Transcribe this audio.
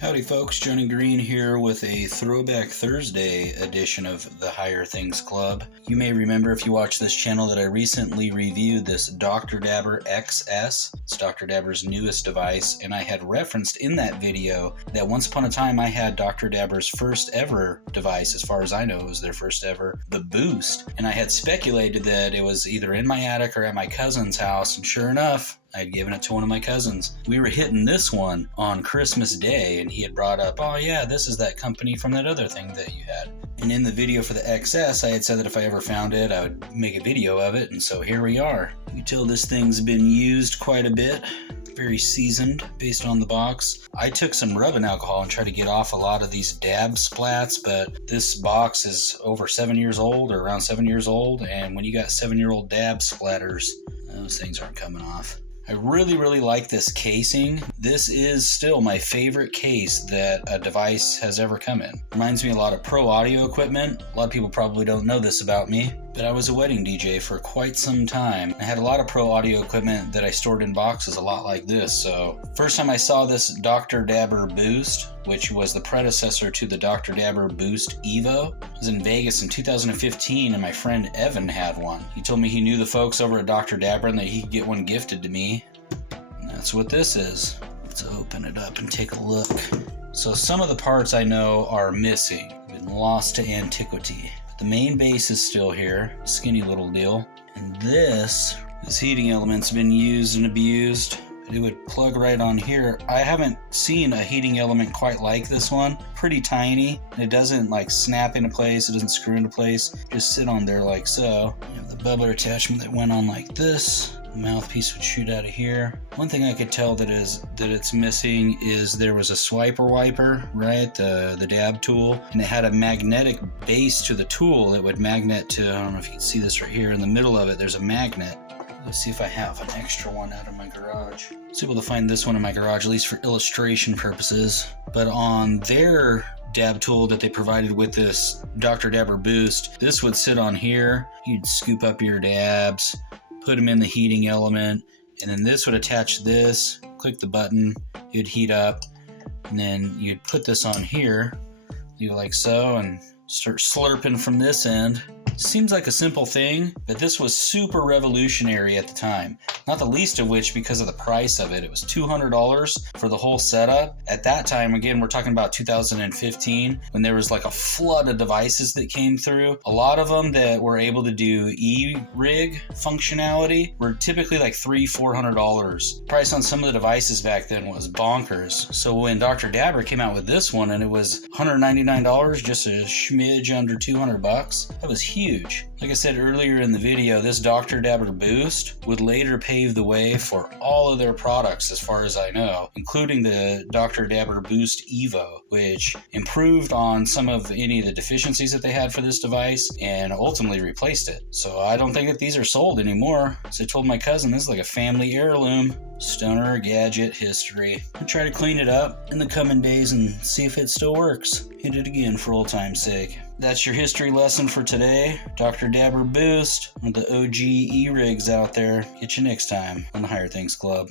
Howdy folks, Johnny Green here with a Throwback Thursday edition of the Higher Things Club. You may remember if you watch this channel that I recently reviewed this Dr. Dabber XS. It's Dr. Dabber's newest device, and I had referenced in that video that once upon a time I had Dr. Dabber's first ever device. As far as I know, it was their first ever, the Boost, and I had speculated that it was either in my attic or at my cousin's house, and sure enough, I had given it to one of my cousins. We were hitting this one on Christmas Day, and he had brought up, oh yeah, this is that company from that other thing that you had. And in the video for the XS, I had said that if I ever found it, I would make a video of it, and so here we are. You tell this thing's been used quite a bit, very seasoned based on the box. I took some rubbing alcohol and tried to get off a lot of these dab splats, but this box is over 7 years old, or around 7 years old, and when you got 7-year-old dab splatters, those things aren't coming off. I really like this casing. This is still my favorite case that a device has ever come in. Reminds me a lot of pro audio equipment. A lot of people probably don't know this about me, but I was a wedding DJ for quite some time. I had a lot of pro audio equipment that I stored in boxes a lot like this. So first time I saw this Dr. Dabber Boost, which was the predecessor to the Dr. Dabber Boost Evo. I was in Vegas in 2015 and my friend Evan had one. He told me he knew the folks over at Dr. Dabber and that he could get one gifted to me. And that's what this is. Let's open it up and take a look. So some of the parts I know are missing, been lost to antiquity. The main base is still here, skinny little deal. And this heating element's been used and abused. It would plug right on here. I haven't seen a heating element quite like this one. Pretty tiny. It doesn't like snap into place. It doesn't screw into place. Just sit on there like so. You have the bubbler attachment that went on like this. The mouthpiece would shoot out of here. One thing I could tell that it's missing is there was a swiper wiper, right? The dab tool, and it had a magnetic base to the tool. It would magnet to, I don't know if you can see this right here in the middle of it, there's a magnet. Let's see if I have an extra one out of my garage. I was able to find this one in my garage, at least for illustration purposes. But on their dab tool that they provided with this Dr. Dabber Boost, this would sit on here. You'd scoop up your dabs, put them in the heating element, and then this would attach this, click the button, it'd heat up, and then you'd put this on here, do like so, and start slurping from this end. Seems like a simple thing, but this was super revolutionary at the time. Not the least of which because of the price of it. It was $200 for the whole setup. At that time, again, we're talking about 2015, when there was like a flood of devices that came through. A lot of them that were able to do e-rig functionality were typically like $300-400. Price on some of the devices back then was bonkers. So when Dr. Dabber came out with this one and it was $199, just a smidge under $200, that was huge. Like I said earlier in the video, this Dr. Dabber Boost would later pave the way for all of their products as far as I know, including the Dr. Dabber Boost Evo, which improved on some of any of the deficiencies that they had for this device and ultimately replaced it. So I don't think that these are sold anymore. So I told my cousin this is like a family heirloom. Stoner gadget history. I'll try to clean it up in the coming days and see if it still works. Hit it again for old time's sake. That's your history lesson for today. Dr. Dabber Boost, one of the OG e-rigs out there. Get you next time on the Higher Things Club.